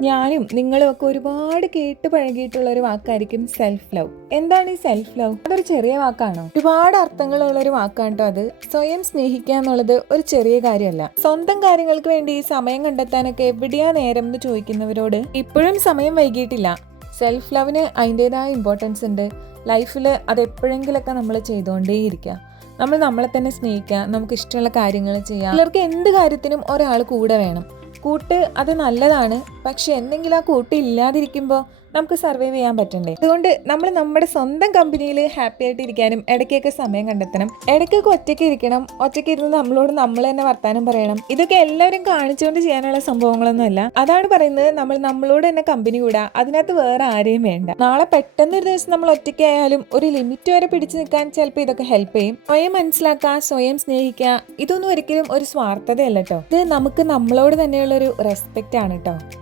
ഞാനും നിങ്ങളും ഒക്കെ ഒരുപാട് കേട്ട് പഴകിയിട്ടുള്ള ഒരു വാക്കായിരിക്കും സെൽഫ് ലവ് എന്താണ് ഈ സെൽഫ് ലവ് അതൊരു ചെറിയ വാക്കാണോ? ഒരുപാട് അർത്ഥങ്ങളുള്ള ഒരു വാക്കാണ് കേട്ടോ അത്. സ്വയം സ്നേഹിക്കുക എന്നുള്ളത് ഒരു ചെറിയ കാര്യമല്ല. സ്വന്തം കാര്യങ്ങൾക്ക് വേണ്ടി സമയം കണ്ടെത്താനൊക്കെ എവിടെയാ നേരം എന്ന് ചോദിക്കുന്നവരോട് ഇപ്പോഴും സമയം വൈകിട്ടില്ല സെൽഫ് ലവിന് അതിന്റെതായ ഇമ്പോർട്ടൻസ് ഉണ്ട്. ലൈഫിൽ അത് എപ്പോഴെങ്കിലൊക്കെ നമ്മൾ ചെയ്തുകൊണ്ടേയിരിക്കുക. നമ്മൾ നമ്മളെ തന്നെ സ്നേഹിക്കുക. നമുക്ക് ഇഷ്ടമുള്ള കാര്യങ്ങൾ ചെയ്യാം. ചിലർക്ക് എന്ത് കാര്യത്തിനും ഒരാൾ കൂടെ വേണം. കൂട്ട് അത് നല്ലതാണ്. പക്ഷെ എന്തെങ്കിലും ആ കൂട്ട് ഇല്ലാതിരിക്കുമ്പോൾ നമുക്ക് സർവൈവ് ചെയ്യാൻ പറ്റണ്ടേ? അതുകൊണ്ട് നമ്മൾ നമ്മുടെ സ്വന്തം കമ്പനിയിൽ ഹാപ്പി ആയിട്ട് ഇരിക്കാനും ഇടയ്ക്കൊക്കെ സമയം കണ്ടെത്തണം. ഇടയ്ക്കൊക്കെ ഒറ്റയ്ക്ക് ഇരിക്കണം. ഒറ്റയ്ക്ക് ഇരുന്ന് നമ്മളോട് നമ്മൾ തന്നെ വർത്താനം പറയണം. ഇതൊക്കെ എല്ലാവരും കാണിച്ചുകൊണ്ട് ചെയ്യാനുള്ള സംഭവങ്ങളൊന്നുമല്ല. അതാണ് പറയുന്നത് നമ്മൾ നമ്മളോട് തന്നെ കമ്പനി കൂടാ. അതിനകത്ത് വേറെ ആരെയും വേണ്ട. നാളെ പെട്ടെന്ന് ഒരു ദിവസം നമ്മൾ ഒറ്റയ്ക്കായാലും ഒരു ലിമിറ്റ് വരെ പിടിച്ചു നിൽക്കാൻ ചിലപ്പോൾ ഇതൊക്കെ ഹെൽപ്പ് ചെയ്യും. സ്വയം മനസ്സിലാക്കുക സ്വയം സ്നേഹിക്കുക ഇതൊന്നും ഒരിക്കലും ഒരു സ്വാർത്ഥതയല്ല കേട്ടോ ഇത് നമുക്ക് നമ്മളോട് തന്നെയുള്ള ഒരു റെസ്പെക്റ്റ് ആണ് കേട്ടോ